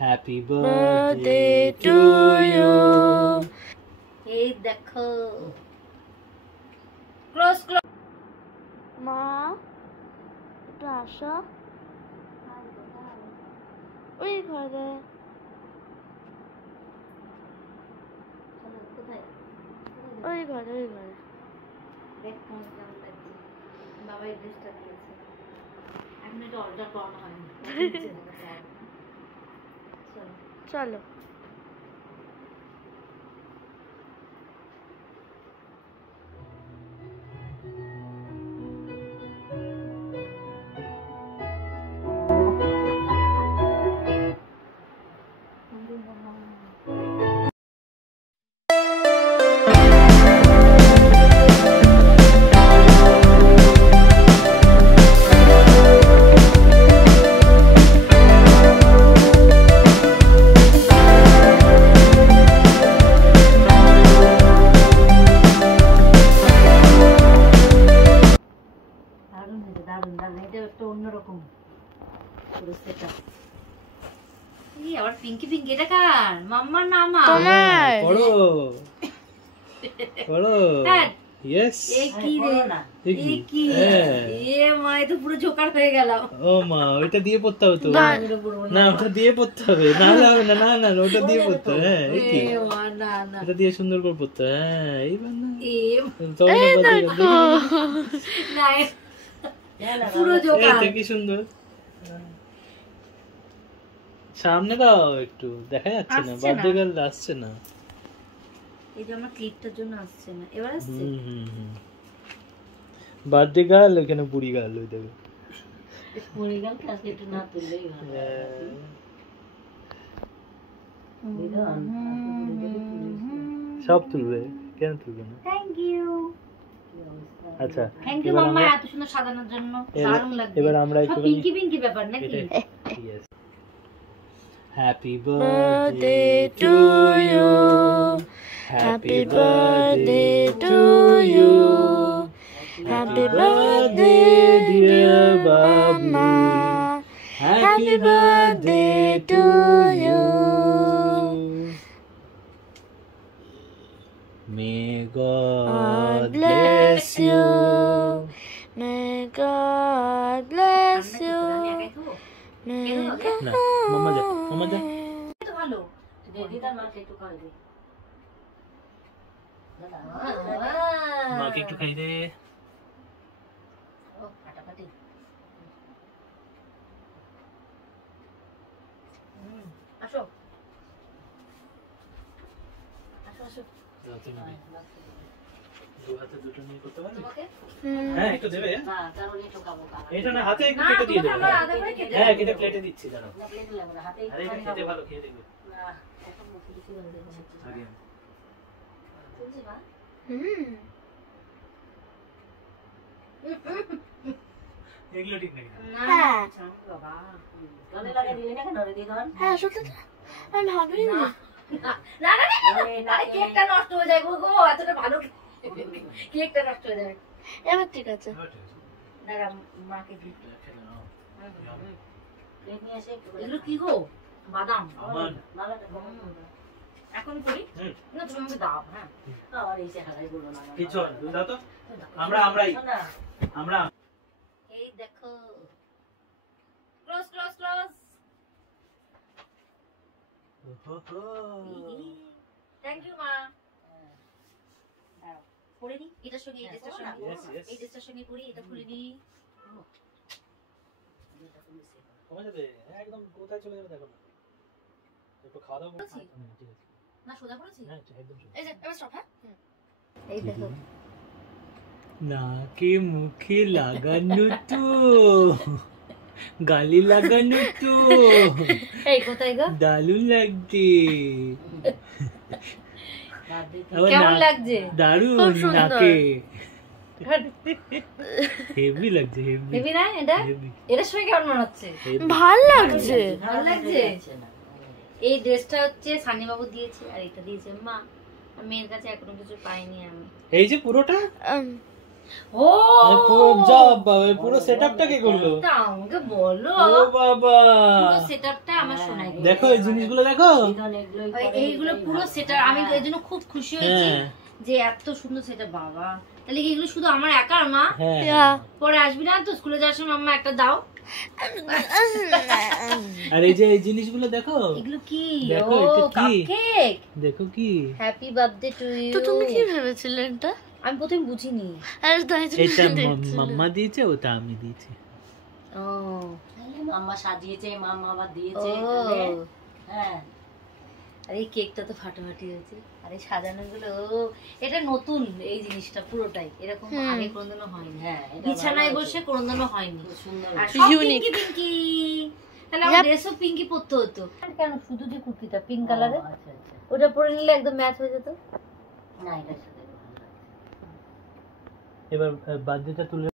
Happy birthday to you. এই দেখো close close. মা একটু আসো ওই ঘরে। ওই ঘরে ওই ঘরে। বাবা এই ড্রেসটা দিয়েছে, এখন এটা অর্ডার করানো হয়নি। চলো অন্যরকম আবার পিঙ্কি পিঙ্কি। এটা কার? মাম্মার না আমার? তোমার। পড়ো পড়ো। ইয়েস। এই কি রে? এই কি? এ মা, এ তো পুরো জোকার হয়ে গেলাম। ও মা, ওইটা দিয়ে পড়তে হবে তো। না, ওটা দিয়ে পড়তে হবে, না হবে না। না না, ওটা দিয়ে পড়তে হবে। হ্যাঁ, এই কি? এ মা, না না, এটা দিয়ে সুন্দর করে পড়তে হবে। হ্যাঁ, এইবার না। এই দেখো না, পুরো জোকার। এটা কি সুন্দর। সামনে দাও একটু, দেখা যাচ্ছে না, বার্থডে গার্ল আসছে না। এই যে আমার ক্লিপটার জন্য আসছে না, এবার আসছে। বার্থডে গার্ল এখানে বুড়ি গার্ল, ওই দেখো বুড়ি গার্ল কাছে একটু না তুললেই ভালো। সব তুলবে, কেন তুলবে না? Thank you. আচ্ছা, থ্যাংক ইউ মাম্মা, এত সুন্দর সাজানোর জন্য। দারুণ লাগছে। এবার আমরা সব একটু পিঙ্কি পিঙ্কি ব্যাপার নাকি? Yes. Happy birthday to you. Happy birthday to you. Happy birthday dear baba. Happy birthday to you. May God bless you. May God bless you. May God. না, মামা যা, মামা যা। তো ভালো। দিদার মাকে একটু খাই দে। মাকে একটু খাই দে। ও ফাটাফাটি। আসো আসো আসো। দু হাতে দুটো নিয়ে করতে পারবি? তোমাকে? হ্যাঁ, একটু দেবে। না, কারণে ঠকাবো কারণ। এটা না, হাতে একটু না, কেটে দিয়ে তোমাকে দেবে। আমরা আধা করে কেটে হ্যাঁ, দেবো। কেটে প্লেটে দিচ্ছি, দাঁড়াও। না, প্লেটে লাগবে না, হাতেই আরে, এটা খানি খেতে খাবো। ভালো, খেয়ে দেখবে। না, এখন মুখে কিছু করে দেবো না। আগে শুনছি মা? এগুলো ঠিক নাকি? না, হ্যাঁ। আচ্ছা, বাবা। গলে লাগিয়ে দিলি না কেন রে দিদন? হ্যাঁ সত্যি তো আমি ভাবিনি। না না না না, আরে কেকটা নষ্ট হয়ে যাবে গো, এতটা ভালো কেকটা নষ্ট হয়ে যাবে। এবার ঠিক আছে। দাঁড়া, মাকে দিই। প্লেট নিয়ে এসে এগুলো কি গো? বাদাম। এখন করি না, তুমি আমাকে দাও। হ্যাঁ, আবার এই চেহারাই বলো না। কিছু হয় না, তুমি দাও তো। আমরা এই দেখো, close close close. Thank you মা। পরে নি এটার সঙ্গে, এই ড্রেসটার সঙ্গে, এই ড্রেসটার সঙ্গে পরি, এটা খুলে নি। কমে যাবে একদম, কোথায় চলে যাবে দেখো না। একটু খাওয়া দাওয়া করছি। ঠিক আছে না, সোজা করেছি। হ্যাঁ, একদম সোজা। এই যে এবার স্টপ। হ্যাঁ এই দেখো, নাকে মুখে লাগানো তো, গালে লাগানো তো, এই কোথায় গো? দারুণ লাগছে। কেমন লাগছে? দারুণ, খুব সুন্দর। নাকে হেভি লাগছে, হেভি হেভি না এটা? হেভি। এটার সঙ্গে কেমন মনে হচ্ছে? ভাল লাগছে। ভালো লাগছে। এই ড্রেসটা হচ্ছে সানি বাবু দিয়েছে, আর এটা দিয়েছে মা। মেয়ের কাছে এখনো কিছু পাইনি আমি। এই যে পুরোটা ও যা বাবা, এই পুরো সেটআপটা কে করলো? তা আমাকে বলো। ও বাবা, পুরো সেটআপটা আমার শোনাই দিল। দেখো এই জিনিসগুলো দেখো। এইগুলো পুরো সেটআপ, আমি এর জন্য খুব খুশি হয়েছি হ্যাঁ যে এত সুন্দর সেটআপ। বাবা, তাহলে কি এগুলো শুধু আমার একার মা? হ্যাঁ। পরে আসবি না তো স্কুলে যাওয়ার সময়? আম্মা একটা দাও। আর এই যে এই জিনিসগুলো দেখো, এগুলো কি? দেখো, ও এটা কি? কাপকেক। দেখো কি? Happy birthday to you. তো তুমি কি ভেবেছিলে এটা? আমি প্রথমে বুঝিনি। আর তাই জন্য এটা দেখছিলে। মাম্মা দিয়েছে, ওটা আমি দিয়েছি। ও মাম্মা সাজিয়েছে, মাম্মা আবার দিয়েছে। ও হ্যাঁ, আর এই কেকটা তো ফাটাফাটি হয়েছে। আর এই সাজানো গুলো, এটা নতুন এই জিনিসটা পুরোটাই এরকম আগে কোনোদিনও হয়নি। হ্যাঁ, এটা বিছানায় বসে কোনোদিনও হয়নি। খুব সুন্দর। আর সব Unique. পিঙ্কি পিঙ্কি। তাহলে আমার ড্রেসও পিঙ্কি পরতে হতো। কেন শুধু যে কুর্তিটা পিঙ্ক কালারে, আচ্ছা আচ্ছা, ওটা পরে নিলে একদম ম্যাচ হয়ে যেত। না এটার সাথে ভালো লাগে। এবার বার্থডেটা তুলে